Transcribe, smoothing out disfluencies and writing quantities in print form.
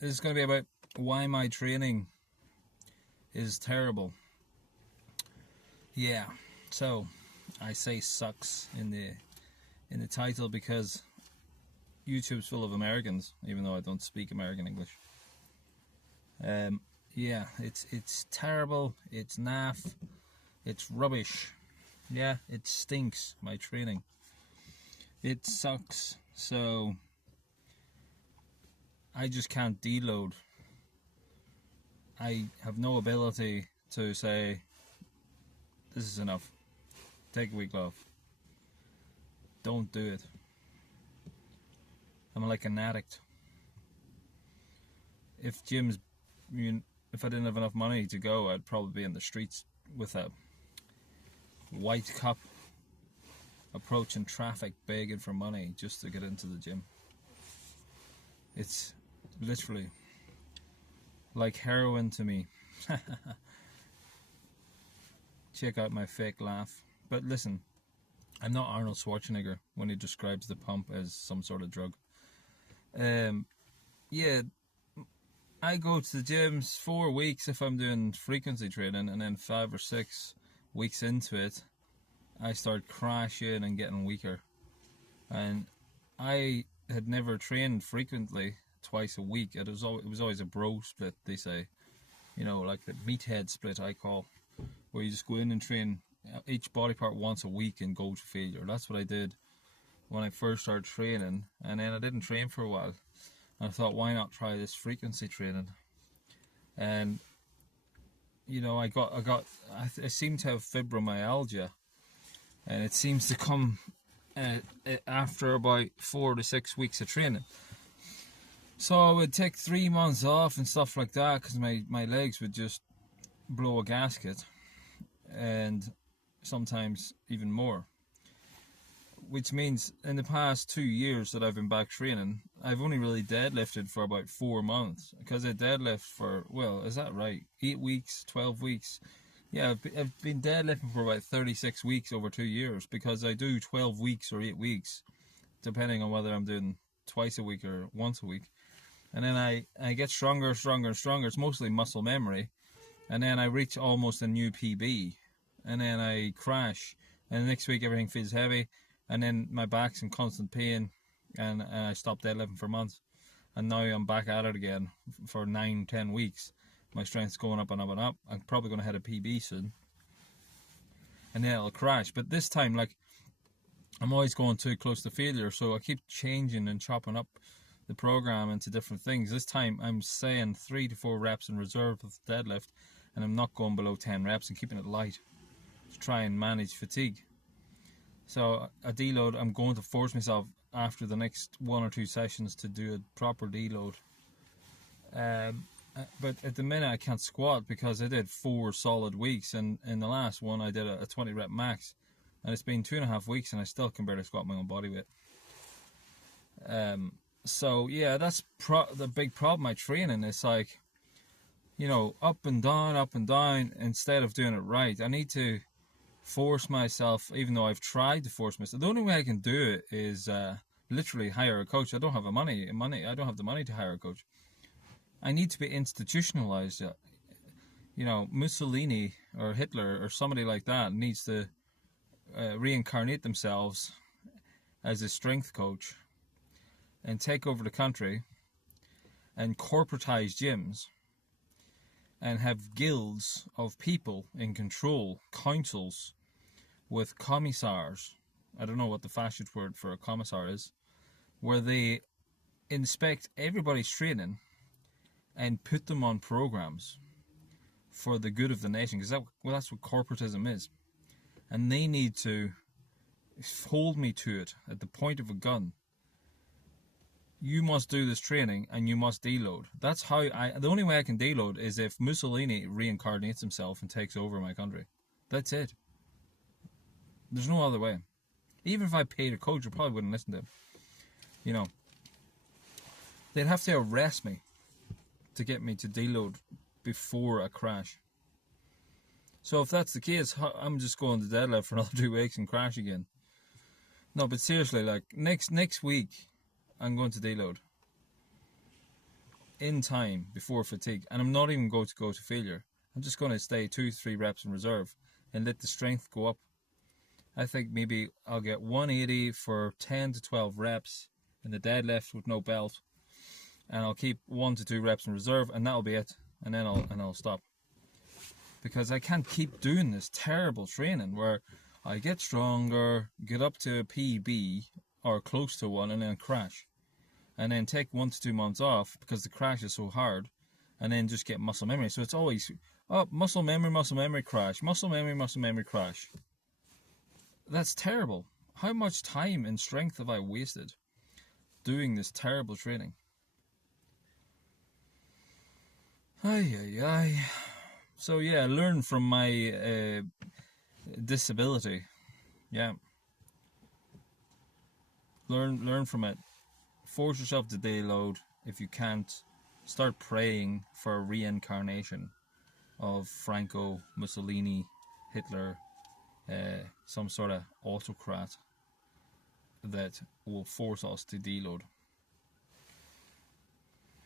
is gonna be about why my training is terrible. Yeah, so I say sucks in the title because YouTube's full of Americans, even though I don't speak American English. Yeah, it's terrible. It's naff. It's rubbish. Yeah, it stinks. My training. It sucks. So I just can't deload. I have no ability to say this is enough. Take a week off. Don't do it. I'm like an addict. If I didn't have enough money to go, I'd probably be in the streets with a white cup, approaching traffic, begging for money just to get into the gym. It's literally like heroin to me. Check out my fake laugh. But listen, I'm not Arnold Schwarzenegger when he describes the pump as some sort of drug. Yeah, I go to the gyms 4 weeks if I'm doing frequency training, and then 5 or 6 weeks into it, I start crashing and getting weaker. And I had never trained frequently twice a week. It was always a bro split, they say. You know, like the meathead split I call, where you just go in and train each body part once a week and go to failure. That's what I did when I first started training, and then I didn't train for a while. And I thought, why not try this frequency training? And you know, I seem to have fibromyalgia, and it seems to come after about 4 to 6 weeks of training. So I would take 3 months off and stuff like that because my legs would just blow a gasket, and sometimes even more. Which means in the past 2 years that I've been back training, I've only really deadlifted for about 4 months. Because I deadlift for, well, is that right? 8 weeks, 12 weeks? Yeah, I've been deadlifting for about 36 weeks over 2 years, because I do 12 weeks or 8 weeks, depending on whether I'm doing twice a week or once a week. And then I get stronger, stronger, and stronger. It's mostly muscle memory. And then I reach almost a new PB. And then I crash. And the next week everything feels heavy. And then my back's in constant pain. And I stopped deadlifting for months. And now I'm back at it again for 9-10 weeks. My strength's going up and up and up. I'm probably going to hit a PB soon. And then it'll crash. But this time, like, I'm always going too close to failure. So I keep changing and chopping up the program into different things. This time I'm saying 3 to 4 reps in reserve with deadlift, and I'm not going below 10 reps and keeping it light to try and manage fatigue. So a deload, I'm going to force myself after the next 1 or 2 sessions to do a proper deload. But at the minute I can't squat because I did 4 solid weeks, and in the last one I did a 20 rep max, and it's been 2.5 weeks and I still can barely squat my own body weight. So yeah, that's the big problem. My training is like, you know, up and down instead of doing it right. I need to force myself, even though I've tried to force myself. The only way I can do it is literally hire a coach. I don't have the money. I don't have the money to hire a coach. I need to be institutionalized. You know, Mussolini or Hitler or somebody like that needs to reincarnate themselves as a strength coach and take over the country and corporatize gyms and have guilds of people in control, councils with commissars. I don't know what the fascist word for a commissar is, where they inspect everybody's training and put them on programs for the good of the nation, because that's what corporatism is. And they need to hold me to it at the point of a gun. You must do this training and you must deload. That's how the only way I can deload is if Mussolini reincarnates himself and takes over my country. That's it. There's no other way. Even if I paid a coach, I probably wouldn't listen to him. You know, they'd have to arrest me to get me to deload before a crash. So if that's the case, I'm just going to deadlift for another 2 weeks and crash again. No, but seriously, like next week, I'm going to deload. in time before fatigue, and I'm not even going to go to failure. I'm just going to stay 2-3 reps in reserve and let the strength go up. I think maybe I'll get 180 for 10 to 12 reps in the deadlift with no belt, and I'll keep 1 to 2 reps in reserve, and that'll be it. And then I'll stop, because I can't keep doing this terrible training where I get stronger, get up to a PB or close to one, and then crash, and then take 1 to 2 months off because the crash is so hard, and then just get muscle memory. So it's always muscle memory, crash, muscle memory, crash. That's terrible. How much time and strength have I wasted doing this terrible training? Ay. So yeah, learn from my disability. Yeah. Learn from it. Force yourself to deload. If you can't, start praying for a reincarnation of Franco, Mussolini, Hitler, some sort of autocrat that will force us to deload.